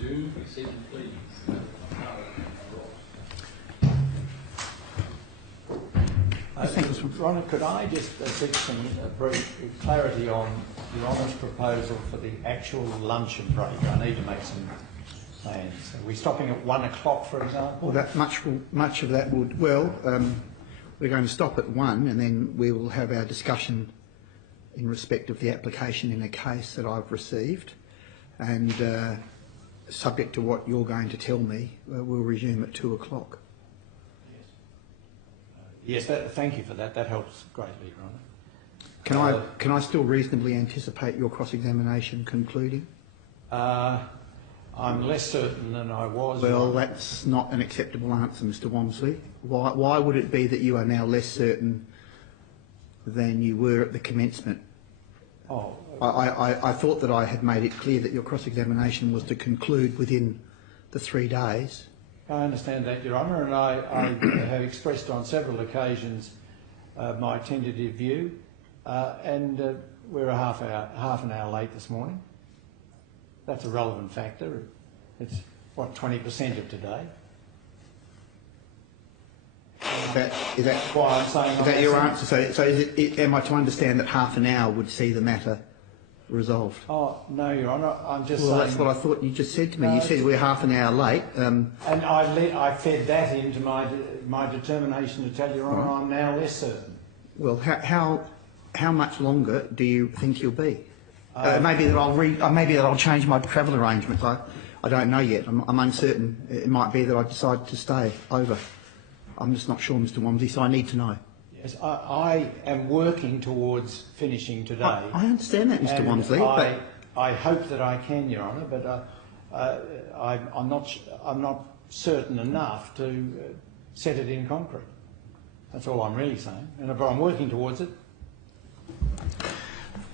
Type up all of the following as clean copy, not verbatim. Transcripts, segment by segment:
resume the seat, please. Ron, could I just seek some brief clarity on Your Honour's proposal for the actual luncheon break? I need to make some plans. Are we stopping at 1 o'clock, for example? Well, that much of that would... Well, we're going to stop at 1 and then we will have our discussion in respect of the application in a case that I've received, and subject to what you're going to tell me, we'll resume at 2 o'clock. Yes, thank you for that. That helps greatly, Your Honour. Can I still reasonably anticipate your cross-examination concluding? I'm less certain than I was. Well, that's not an acceptable answer, Mr. Wamsley. Why would it be that you are now less certain than you were at the commencement? Oh, I thought that I had made it clear that your cross-examination was to conclude within the 3 days. I understand that, Your Honour, and I have expressed on several occasions my tentative view, and we're half an hour late this morning. That's a relevant factor. It's, what, 20% of today? Is that why I'm saying? Is that your answer? So am I to understand that half an hour would see the matter resolved? Oh, no, Your Honour, I'm just saying... Well, that's what I thought you just said to me. You said we're half an hour late. And I fed that into my determination to tell Your Honour I'm now less certain. Well, how much longer do you think you'll be? Maybe that I'll change my travel arrangements. I don't know yet. I'm uncertain. It might be that I decide to stay over. I'm just not sure, Mr. Wamsley, so I need to know. Yes, I am working towards finishing today. I understand that, Mr. Wamsley. I hope that I can, Your Honour, but I'm not certain enough to set it in concrete. That's all I'm really saying, but I'm working towards it.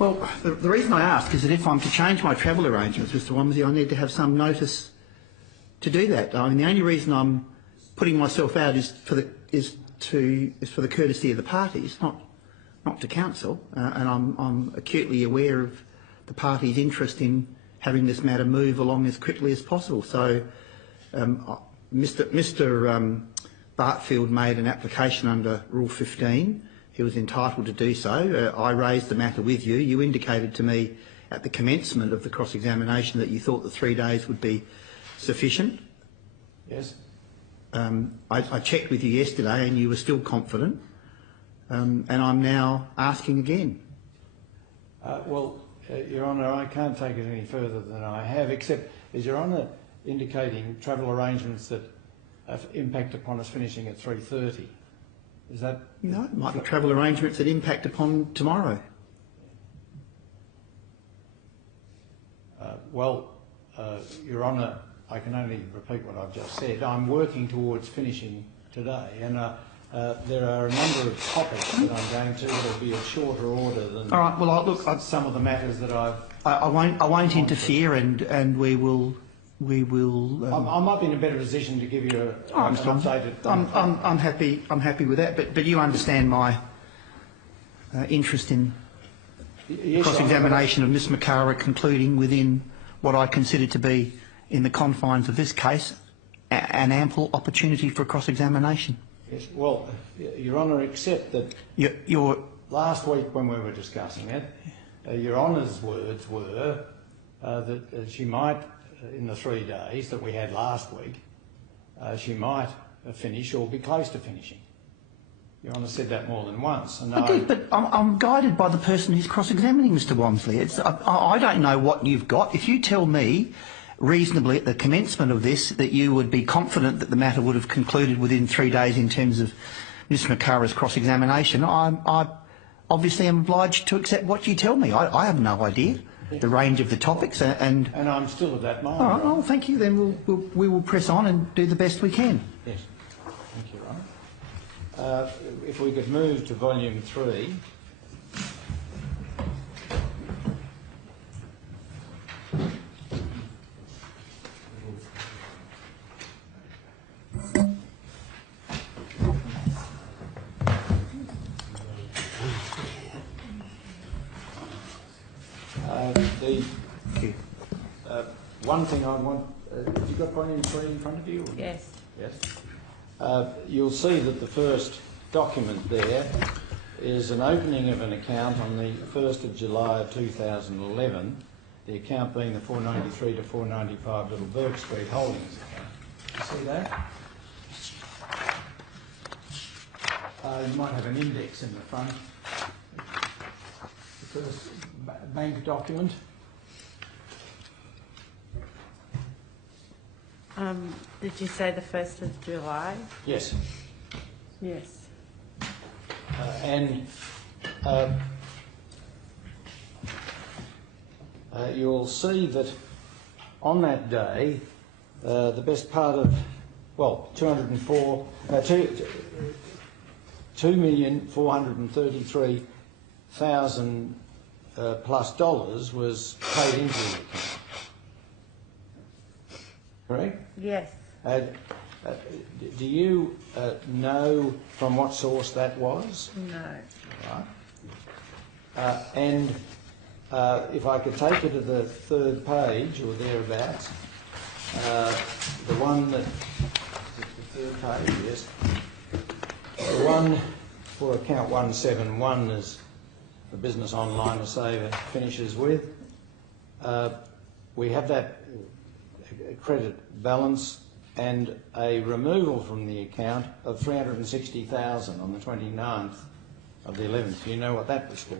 Well, the reason I ask is that if I'm to change my travel arrangements, Mr. Wamsley, I need to have some notice to do that. I mean, the only reason I'm putting myself out is for the courtesy of the parties, not to council, and I'm acutely aware of the party's interest in having this matter move along as quickly as possible. So, Mr. Bartfield made an application under Rule 15. He was entitled to do so. I raised the matter with you. You indicated to me at the commencement of the cross-examination that you thought the 3 days would be sufficient. Yes. I checked with you yesterday and you were still confident, and I'm now asking again. Well, Your Honour, I can't take it any further than I have, except is Your Honour indicating travel arrangements that impact upon us finishing at 3:30? Is that... No, it might be travel arrangements that impact upon tomorrow. Your Honour, I can only repeat what I've just said. I'm working towards finishing today, and there are a number of topics that I'm going to that will be of shorter order than... All right. Well, look, some of the matters that I won't interfere, and we will. I might be in a better position to give you an updated... I'm happy with that, but you understand my interest in cross-examination of Ms. Makara concluding within what I consider to be, in the confines of this case, an ample opportunity for cross-examination. Yes, well, Your Honour, except that last week when we were discussing it, Your Honour's words were that she might, in the 3 days that we had last week, she might finish or be close to finishing. Your Honour said that more than once. And I did, but I'm guided by the person who's cross-examining Mr. Wamsley. I don't know what you've got. If you tell me reasonably at the commencement of this that you would be confident that the matter would have concluded within 3 days in terms of Ms. Makara's cross-examination, I obviously am obliged to accept what you tell me. I have no idea the range of the topics, and I'm still of that mind. All right, well, thank you. Then we will press on and do the best we can. Yes, thank you, Your Honour. If we could move to Volume 3. One thing I want have you got volume 3 in front of you? Yes. Yes. You'll see that the first document there is an opening of an account on the 1st of July of 2011, the account being the 493 to 495 Little Burke Street Holdings account. You see that? You might have an index in the front. The first bank document. Did you say the 1st of July? Yes. Yes. You'll see that on that day, the best part of, well, 2,433,000 plus dollars was paid into the account. Correct? Yes. Do you know from what source that was? No. Right. If I could take you to the 3rd page or thereabouts, the one that, the 3rd page, yes, the one for account 171 is the Business Online Saver finishes with. We have that credit balance and a removal from the account of $360,000 on the 29th of the 11th. Do you know what that was for?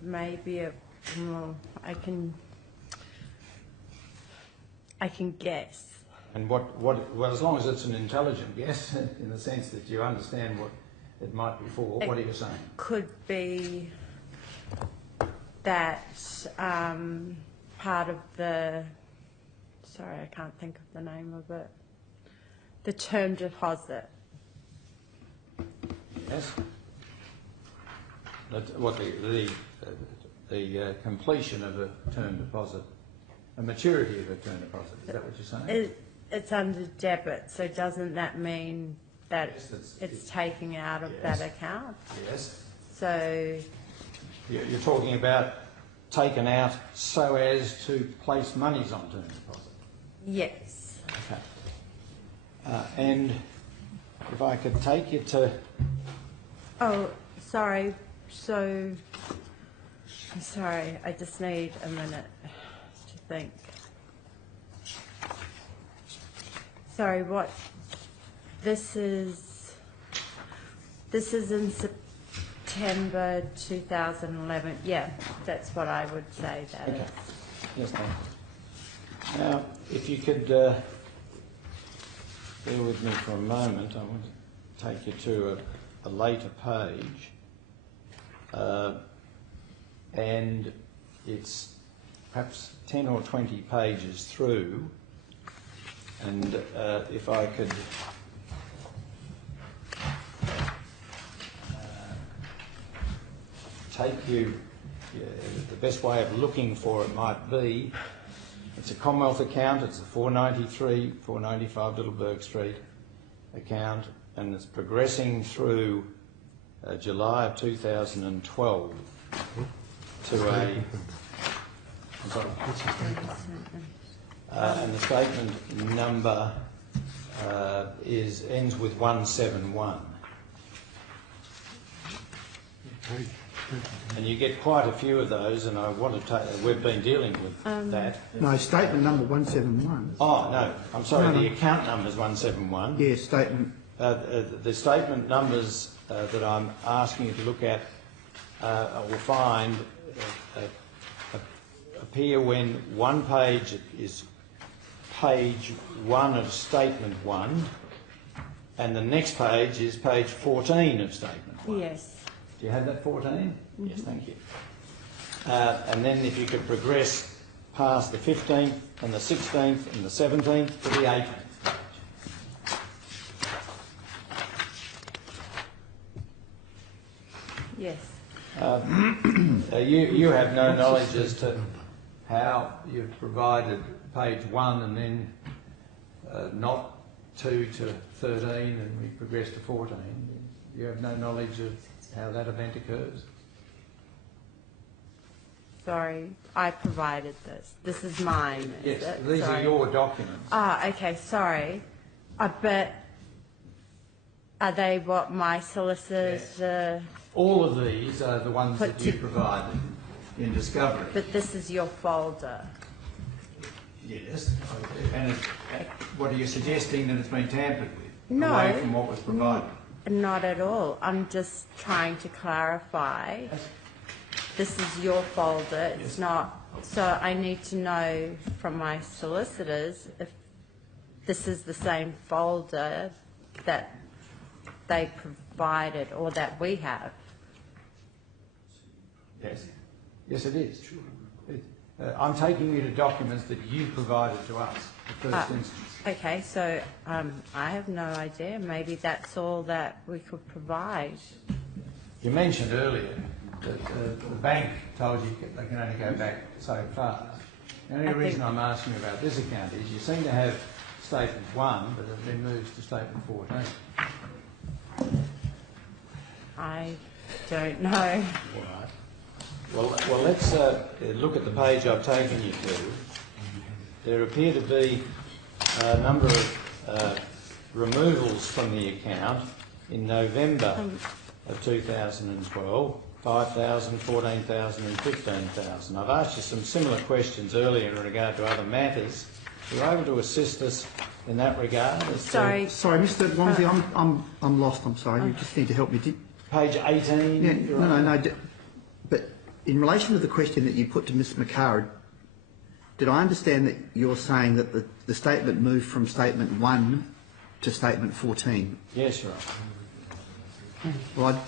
Maybe well, I can guess. And well, as long as it's an intelligent guess, in the sense that you understand what it might be for, what are you saying? Could be that part of the, sorry, I can't think of the name of it, the term deposit. Yes. What the completion of a term deposit, a maturity of a term deposit. Is that what you're saying? It's under debit, so doesn't that mean that Yes, it's taking out of that account? Yes. So You're talking about taken out so as to place monies on term deposit. yes. Okay. And if I could take you to... Oh, sorry. So, sorry, I just need a minute to think. Sorry, what? This is in September 2011. Yeah, that's what I would say that Okay. is. Yes, thank you. Now, if you could bear with me for a moment, I want to take you to a later page. And it's perhaps 10 or 20 pages through, and if I could take you, the best way of looking for it might be, it's a Commonwealth account, it's a 493, 495 Little Burke Street account, and it's progressing through July of 2012 to a... I'm sorry. And the statement number ends with 171. And you get quite a few of those, and I want to take... We've been dealing with that. No, statement number 171. Oh, no, I'm sorry, No. the account number is 171. Yeah, statement. The statement numbers that I'm asking you to look at will find appear when one page is page 1 of statement 1, and the next page is page 14 of statement 1. Yes. Do you have that 14? Mm-hmm. Yes, thank you. And then if you could progress past the 15th and the 16th and the 17th to the 18th. Yes. You have no knowledge as to how you've provided page 1 and then not 2 to 13 and we progress to 14. You have no knowledge of how that event occurs? Sorry, I provided this. This is mine, is Yes, it? these Sorry. are your documents. Ah, okay, sorry. But are they what my solicitors... All of these are the ones Put that you to- provided in discovery. But this is your folder. Yes. And what are you suggesting, that it's been tampered with? No. Away from what was provided? Not at all. I'm just trying to clarify. This is your folder. It's not... So I need to know from my solicitors if this is the same folder that they provided or that we have. Yes. Yes, it is. I'm taking you to documents that you provided to us, the first instance. Okay, so I have no idea. Maybe that's all that we could provide. You mentioned earlier that the bank told you they can only go back so far. The only reason I'm asking you about this account is you seem to have statement 1, but it then moves to statement 14. I don't know. All right. Well, let's look at the page I've taken you to. There appear to be a number of removals from the account in November of 2012, 5,000, 14,000 and 15,000. I've asked you some similar questions earlier in regard to other matters. Are you able to assist us in that regard? Sorry. Sorry, Mr. Wamsley, I'm lost. I'm sorry. You just need to help me. Page 18? Yeah, no. But in relation to the question that you put to Ms. McCarra, did I understand that you're saying that the statement moved from statement 1 to statement 14? Yes, Your Honour. Well,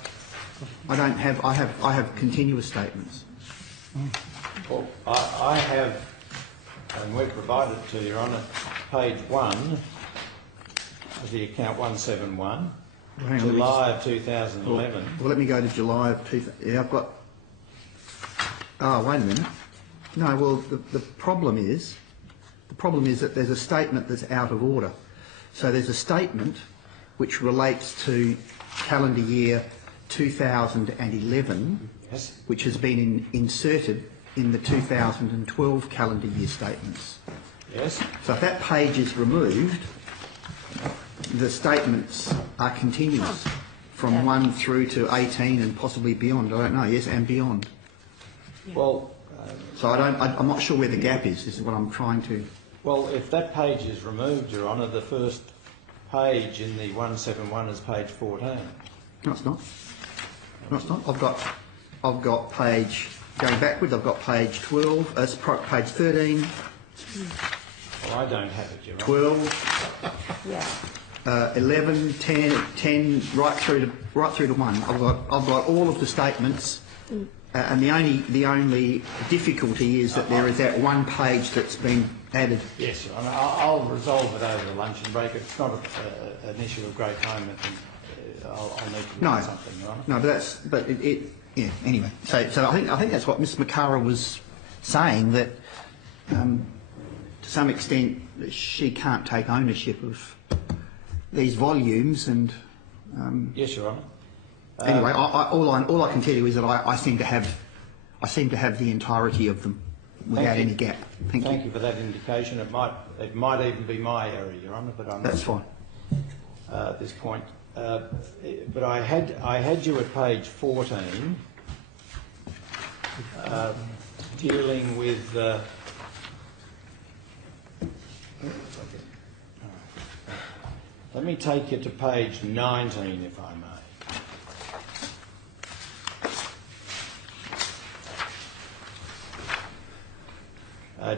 I have continuous statements. Well, I have, and we've provided to Your Honour, page 1 of the account 171, Hang on, July of 2011. Well, let me go to July of 2000. Yeah, I've got... Oh, wait a minute. No, well, the problem is that there's a statement that's out of order. So there's a statement which relates to calendar year 2011, Yes. which has been inserted in the 2012 calendar year statements. Yes. So if that page is removed, the statements are continuous from 1 through to 18 and possibly beyond. I don't know, yes, and beyond. Well, So I'm not sure where the gap is what I'm trying to... well, if that page is removed, Your Honour, the first page in the 171 is page 14. No, it's not. No, it's not. I've got page... Going backwards, I've got page 12, page 13, Well, I don't have it, Your Honour. 12, Yeah. 11, 10, right through to 1. I've got all of the statements, and the only difficulty is that there is that one page that's been added. Yes, Your Honour. I'll resolve it over the luncheon break. It's not an issue of great moment. I'll need to No, do something, Your Honour. no, yeah. Anyway, so I think that's what Ms. McCarra was saying, that to some extent she can't take ownership of these volumes, and Yes, Your Honour. anyway, all I can tell you is that I seem to have the entirety of them without any gap. Thank you for that indication. It might even be my error, Your Honour, but I'm That's not fine. at this point. But I had you at page 14, dealing with. Let me take you to page 19, if I may.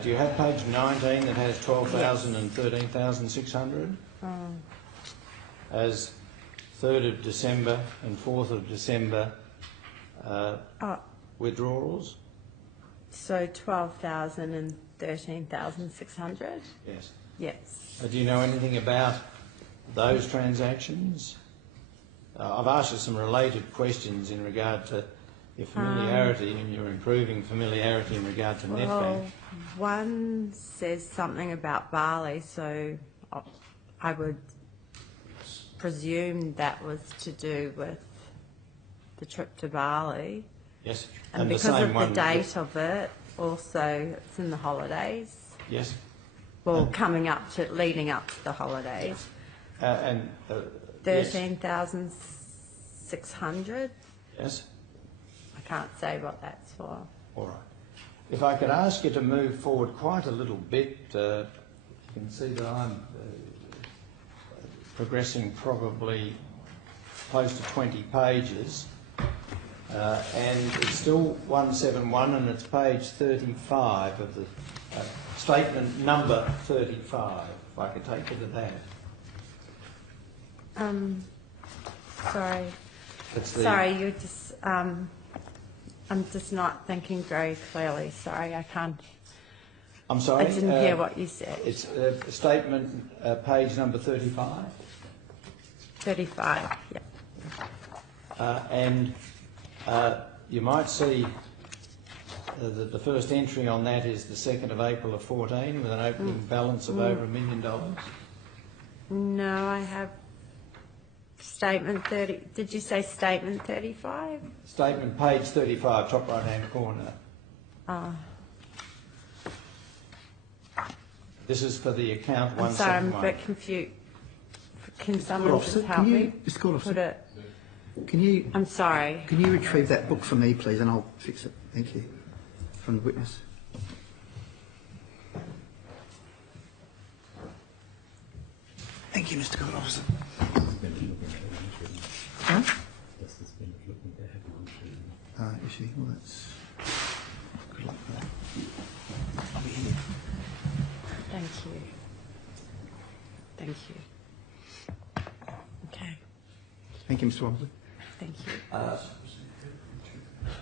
Do you have page 19 that has 12,000 and 13,600? As 3rd of December and 4th of December withdrawals? So 12,000 and 13,600? Yes. Yes. Do you know anything about those transactions? I've asked you some related questions in regard to your familiarity and your improving familiarity in regard to NetBank. Well, one says something about Bali, so I would presume that was to do with the trip to Bali. Yes. And the because same of one, the date of it, also, it's in the holidays. Yes. Well, leading up to the holidays. And 13,600. Yes. I can't say what that's for. All right. If I could ask you to move forward quite a little bit, you can see that I'm progressing probably close to 20 pages, and it's still 171, and it's page 35 of the statement number 35. If I could take you to that. Sorry. Sorry, you're just. I'm just not thinking very clearly. Sorry, I can't. I'm sorry? I didn't hear what you said. It's statement page number 35. 35, yeah. And you might see that the first entry on that is the 2nd of April of 14 with an opening balance of over $1 million. No, I have statement 30. Did you say statement 35? Statement page 35, top right-hand corner. This is for the account 171. I'm sorry, I'm a bit confused. Can someone just help me? Put it. Can you? I'm sorry. Can you retrieve that book for me, please, and I'll fix it. Thank you. From the witness. Thank you, Mr. Court Officer. Huh? Is she? Well, that's good luck for that. I'll be here. Thank you. Thank you. Okay. Thank you, Mr. Wamsley. Thank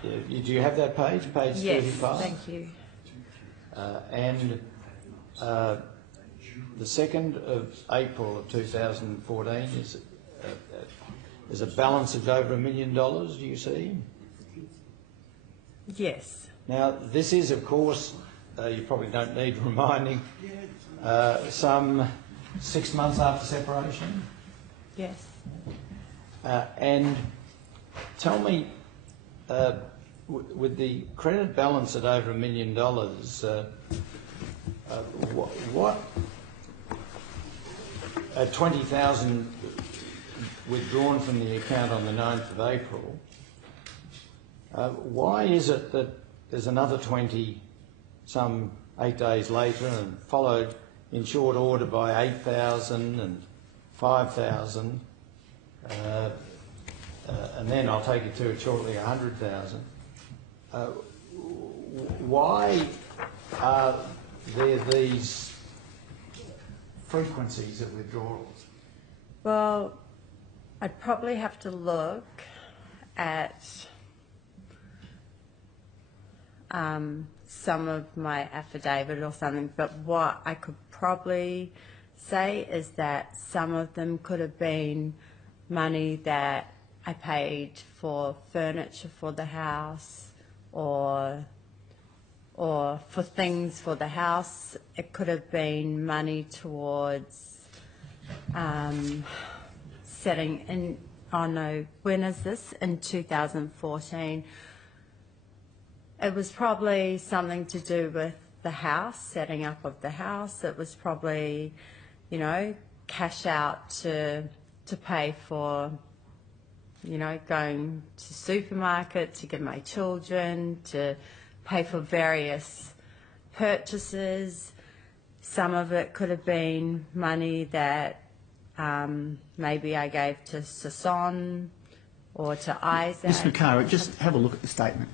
you. Do you have that page, page Yes, 35? thank you. And the 2nd of April of 2014 is a balance of over $1 million, do you see? Yes. Now, this is, of course, you probably don't need reminding, some 6 months after separation. Yes. And tell me, with the credit balance at over $1 million, what at 20,000 withdrawn from the account on the 9th of April, why is it that there's another 20 some 8 days later and followed in short order by 8,000 and 5,000, and then I'll take you to it shortly, 100,000. Why are there these frequencies of withdrawals? Well, I'd probably have to look at some of my affidavit or something, but what I could probably say is that some of them could have been money that I paid for furniture for the house or for things for the house. It could have been money towards setting in, oh no, when is this? In 2014. It was probably something to do with the house, setting up of the house. It was probably, you know, cash out to pay for, you know, going to supermarket, to give my children, to pay for various purchases. Some of it could have been money that maybe I gave to Sason or to Isaac. Ms. McCara, just have a look at the statement.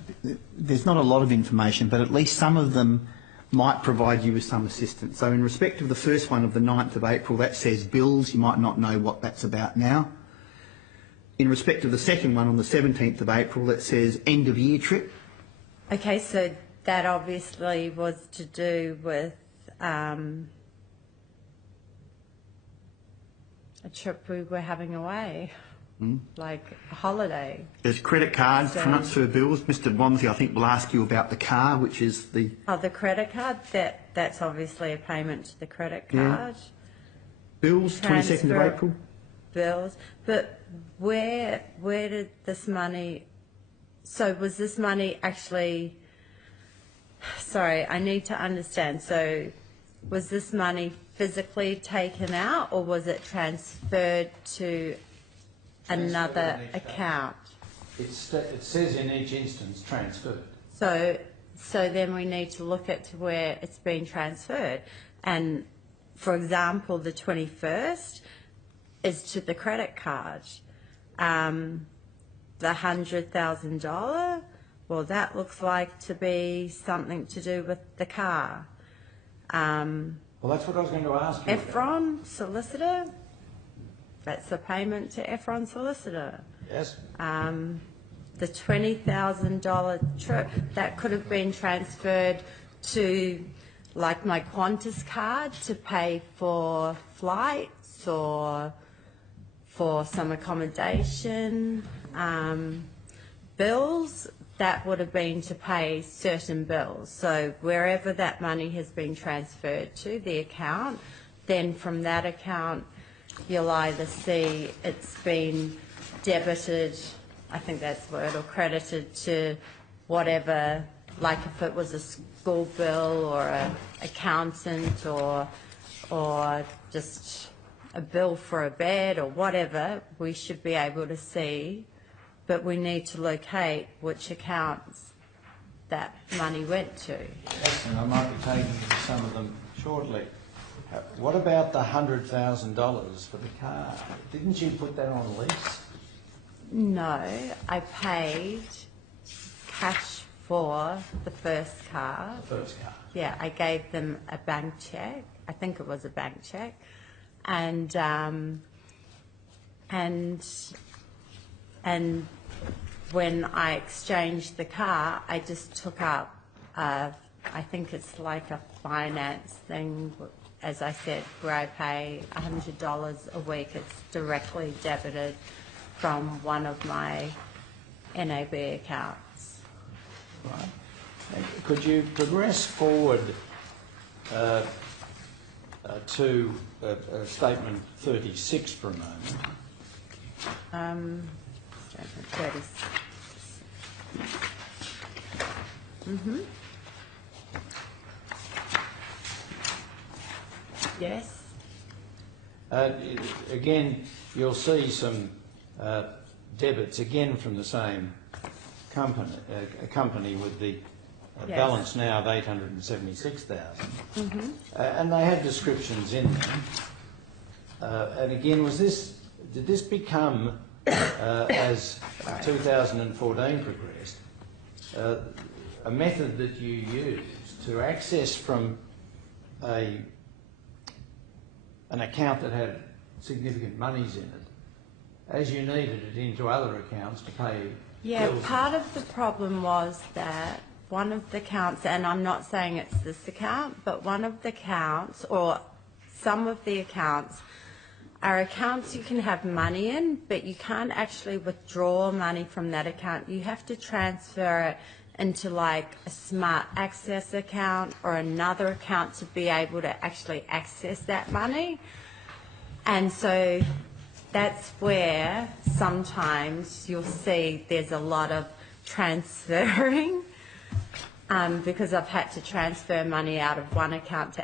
There's not a lot of information, but at least some of them might provide you with some assistance. So in respect of the first one of the 9th of April, that says bills. You might not know what that's about now. In respect of the second one on the 17th of April, that says end of year trip. Okay, so that obviously was to do with a trip we were having away, like a holiday. There's credit card, transfer bills. Mr. Wamsley, I think, will ask you about the car, which is the... Oh, the credit card? That's obviously a payment to the credit card. Yeah. Bills, 22nd of April. Bills. But where did this money So was this money actually, sorry, I need to understand. So was this money physically taken out, or was it transferred to another account? It says in each instance transferred. So then we need to look at where it's been transferred. And for example, the 21st is to the credit card. The $100,000, well, that looks like to be something to do with the car. Well, that's what I was going to ask you. Efron Solicitor, that's the payment to Efron Solicitor. Yes. The $20,000 trip, that could have been transferred to like my Qantas card to pay for flights or for some accommodation. Bills, that would have been to pay certain bills. So wherever that money has been transferred to the account, then from that account you'll either see it's been debited, I think that's the word, or credited to whatever, like if it was a school bill or an accountant or just a bill for a bed or whatever, we should be able to see, but we need to locate which accounts that money went to. Yes, and I might be taking you to some of them shortly. What about the $100,000 for the car? Didn't you put that on lease? No, I paid cash for the first car. The first car. Yeah, I gave them a bank check. I think it was a bank check, and when I exchanged the car, I just took up. I think it's like a finance thing. As I said, where I pay $100 a week, it's directly debited from one of my NAB accounts. Right. And could you progress forward to statement 36 for a moment? Statement 36. Mm-hmm. Yes. Again, you'll see some debits again from the same company, a company with the Yes. balance now of $876,000, and they have descriptions in them. And again, did this become, as 2014 progressed, a method that you used to access from an account that had significant monies in it, as you needed it, into other accounts to pay bills? Part of the problem was that one of the accounts, and I'm not saying it's this account, but one of the accounts, or some of the accounts, are accounts you can have money in, but you can't actually withdraw money from that account. You have to transfer it into like a smart access account or another account to be able to actually access that money. And so that's where sometimes you'll see there's a lot of transferring, because I've had to transfer money out of one account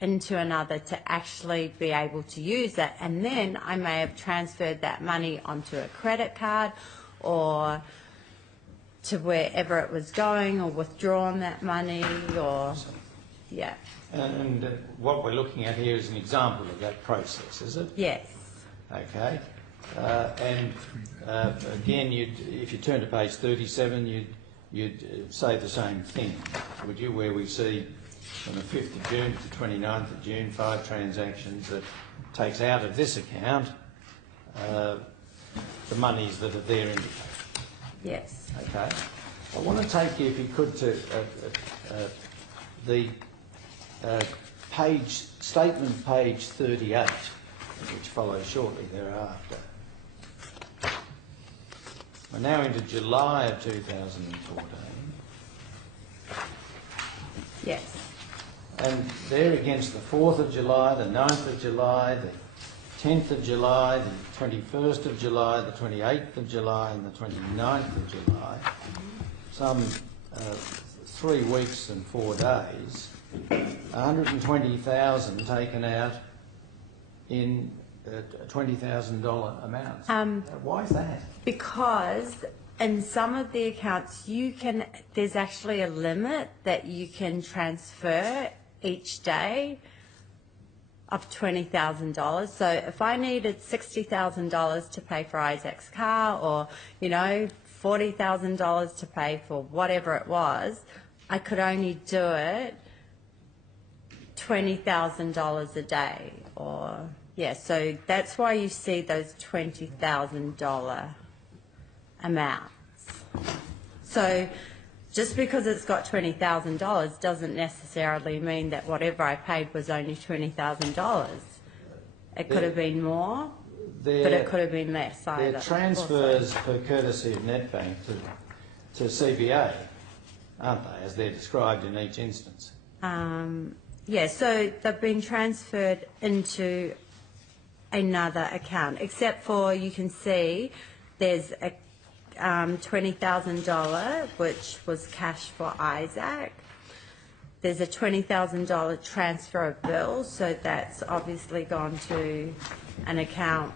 into another to actually be able to use it. And then I may have transferred that money onto a credit card or to wherever it was going, or withdrawn that money, or, yeah. And what we're looking at here is an example of that process, is it? Yes. Okay. And again, if you turn to page 37, you'd say the same thing, would you, where we see from the 5th of June to the 29th of June, 5 transactions that takes out of this account the monies that are there indicated. Yes. Okay. I want to take you, if you could, to the statement page 38, which follows shortly thereafter. We're now into July of 2014. Yes. And there against the 4th of July, the 9th of July, the 10th of July, the 21st of July, the 28th of July and the 29th of July, some 3 weeks and 4 days, 120,000 taken out in $20,000 amounts. Why is that? Because in some of the accounts, there's actually a limit that you can transfer each day of $20,000. So if I needed $60,000 to pay for Isaac's car, or $40,000 to pay for whatever it was, I could only do it $20,000 a day, so that's why you see those $20,000 amounts. So just because it's got $20,000 doesn't necessarily mean that whatever I paid was only $20,000. It could have been more, but it could have been less either. They're transfers per courtesy of NetBank to CBA, aren't they, as they're described in each instance? So they've been transferred into another account, except for you can see there's a $20,000 which was cash for Isaac. There's a $20,000 transfer of bills, so that's obviously gone to an account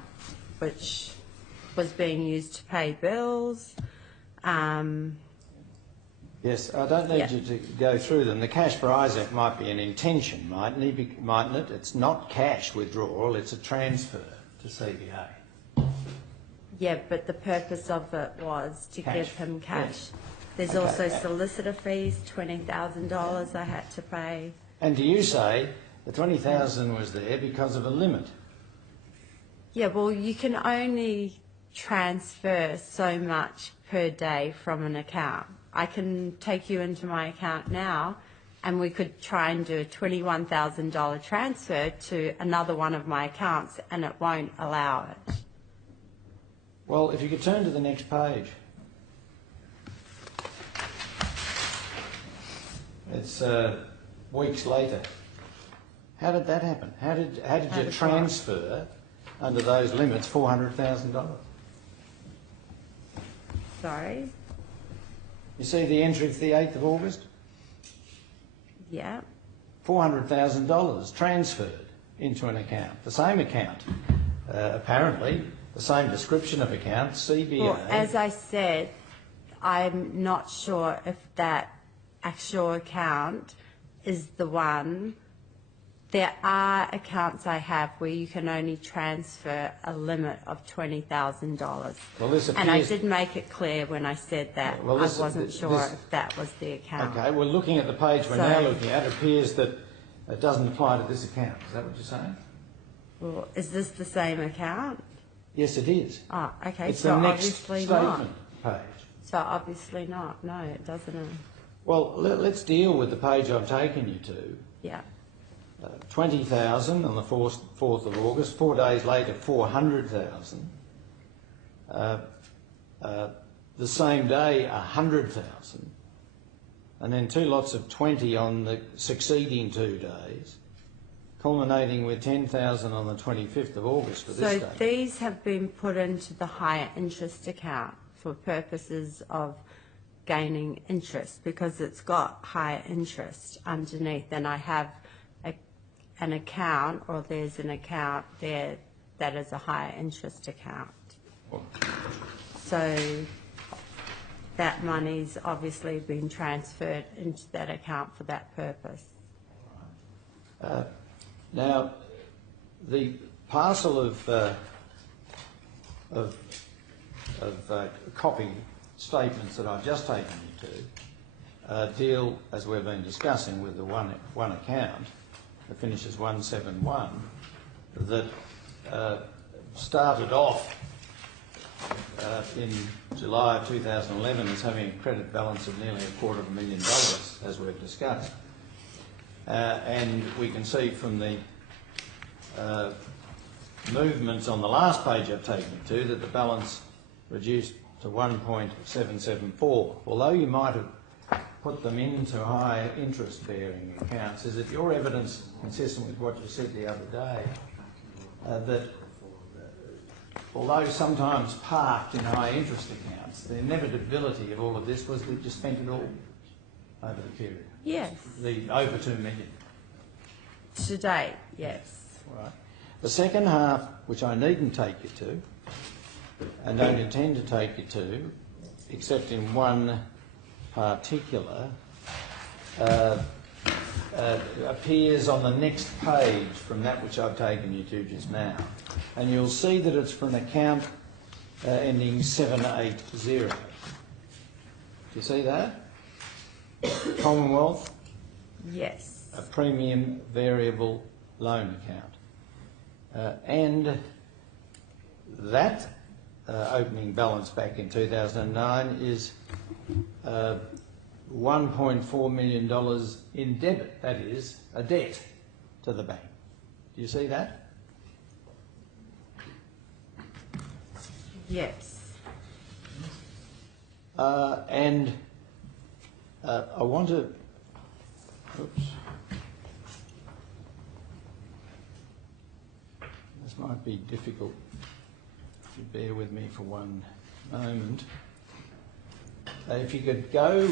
which was being used to pay bills. Yes, I don't need you to go through them. The cash for Isaac might be an intention, mightn't it? It's not cash withdrawal, it's a transfer to CBA. Yeah, but the purpose of it was to give him cash. Yes. There's also solicitor fees, $20,000 I had to pay. And do you say the $20,000 was there because of a limit? Yeah, well, you can only transfer so much per day from an account. I can take you into my account now and we could try and do a $21,000 transfer to another one of my accounts and it won't allow it. Well, if you could turn to the next page. It's weeks later. How did that happen? How did you transfer under those limits $400,000? Sorry? You see the entry for the 8th of August? Yeah. $400,000 transferred into an account, the same account, apparently, the same description of account, CBA. Well, as I said, I'm not sure if that actual account is the one. There are accounts I have where you can only transfer a limit of $20,000. Well, this appears... And I did make it clear when I said that. Well, I wasn't sure if that was the account. Okay, well, looking at the page we're now looking at, it appears that it doesn't apply to this account. Is that what you're saying? Well, is this the same account? Yes, it is. Oh, okay. It's so the next obviously statement not. page. So obviously not. No, it doesn't. Well, let's deal with the page I've taken you to. Yeah. 20,000 on the 4th of August. 4 days later, 400,000. The same day, 100,000. And then 2 lots of 20 on the succeeding 2 days, culminating with 10,000 on the 25th of August for this day. So these have been put into the higher interest account for purposes of gaining interest because it's got higher interest underneath, and I have an account, or there's an account there that is a higher interest account. So that money's obviously been transferred into that account for that purpose. Now, the parcel of copy statements that I've just taken you to deal, as we've been discussing, with the one account that finishes 171 that started off in July of 2011 as having a credit balance of nearly $250,000, as we've discussed. And we can see from the movements on the last page I've taken you to that the balance reduced to 1.774. Although you might have put them into high interest bearing accounts, is it your evidence, consistent with what you said the other day, that although sometimes parked in high interest accounts, the inevitability of all of this was that you spent it all over the period. Yes. The over 2 million. To date, yes. Right. The second half, which I needn't take you to, and don't intend to take you to, except in one particular, appears on the next page from that which I've taken you to just now. And you'll see that it's for an account ending 780. Do you see that? Commonwealth? Yes. A premium variable loan account. And that opening balance back in 2009 is $1.4 million in debit, that is, a debt to the bank. Do you see that? Yes. And I want to... Oops. This might be difficult. If you bear with me for one moment. If you could go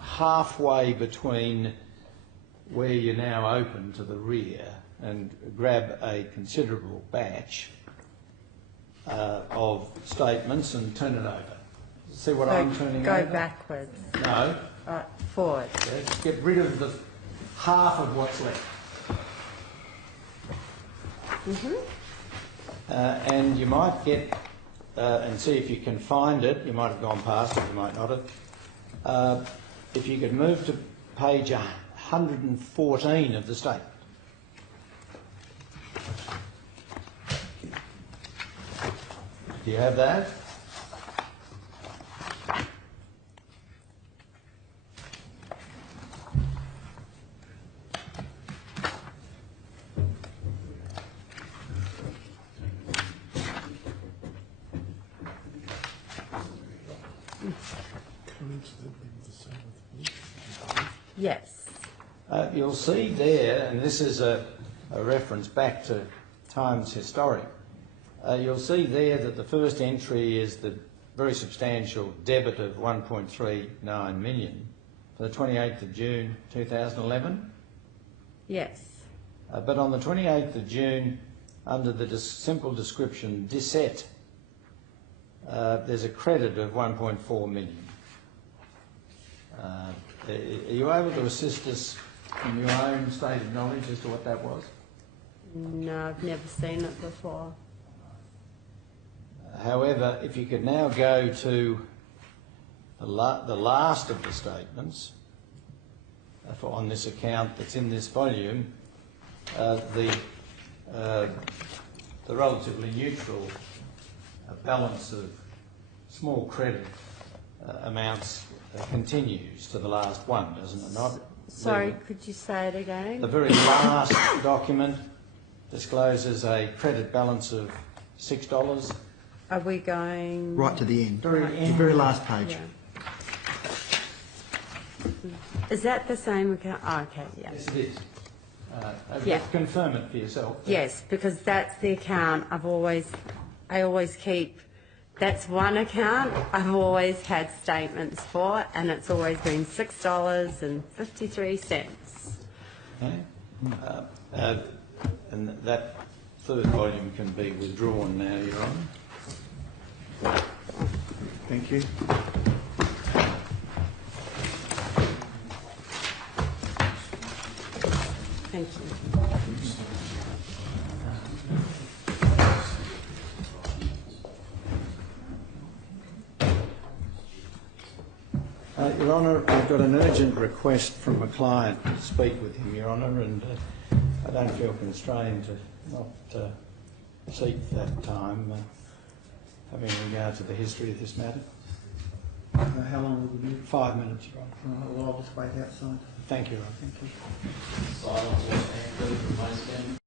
halfway between where you're now open to the rear and grab a considerable batch of statements and turn it over. See what I'm turning over? Go backwards. No. Forward. Yeah, just get rid of the half of what's left. And you might get, and see if you can find it, you might have gone past it, you might not have. If you could move to page 114 of the statement. Do you have that? Yes. You'll see there, and this is a reference back to Times Historic, you'll see there that the first entry is the very substantial debit of 1.39 million for the 28th of June 2011. Yes. But on the 28th of June, under the simple description "disset," there's a credit of 1.4 million. Are you able to assist us in your own state of knowledge as to what that was? No, I've never seen it before. However, if you could now go to the last of the statements on this account that's in this volume, the relatively neutral balance of small credit amounts continues to the last one, doesn't it not? Sorry, could you say it again? The very last document discloses a credit balance of $6. Are we going... Right to the end. Very The end. very last page. Yeah. Is that the same account? Oh, okay, yeah. Yes, it is. Yeah. Confirm it for yourself. Yes, because that's the account I always keep. That's one account I've always had statements for, and it's always been $6.53. Okay. And that third volume can be withdrawn now, Your Honour. Thank you. Thank you. Your Honour, I've got an urgent request from a client to speak with him, Your Honour, and I don't feel constrained to not seek that time, having regard to the history of this matter. How long will you be? 5 minutes, Your Honour. Well, I'll just wait outside. Thank you, Your Honour. Thank you. Silence will stand for my stand.